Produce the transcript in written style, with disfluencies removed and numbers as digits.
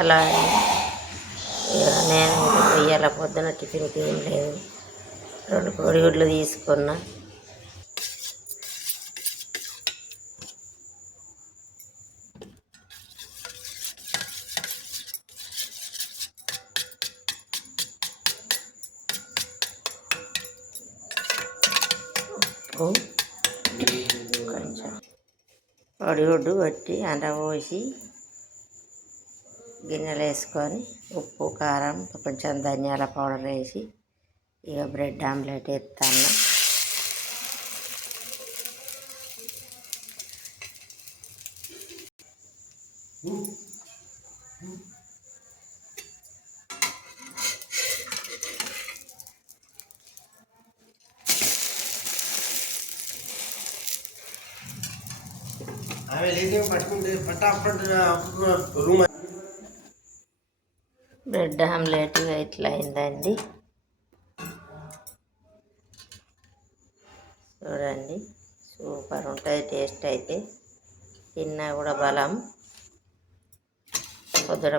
అలా నేను ఇవాళ పొద్దున టిఫిన్కి ఏం లేదు, 2 కోడిగుడ్లు తీసుకున్నా. కొంచెం కోడిగుడ్డు కొట్టి అందులో పోసి గిన్నెలు వేసుకొని ఉప్పు కారం కొంచెం ధనియాల పౌడర్ వేసి ఇక బ్రెడ్ ఆమ్లెట్ వేస్తాను. బ్రెడ్ ఆమ్లెట్ ఇట్లా అయిందండి, చూడండి. సూపర్ ఉంటుంది టేస్ట్ అయితే. తిన్నా కూడా బలం. పొద్దున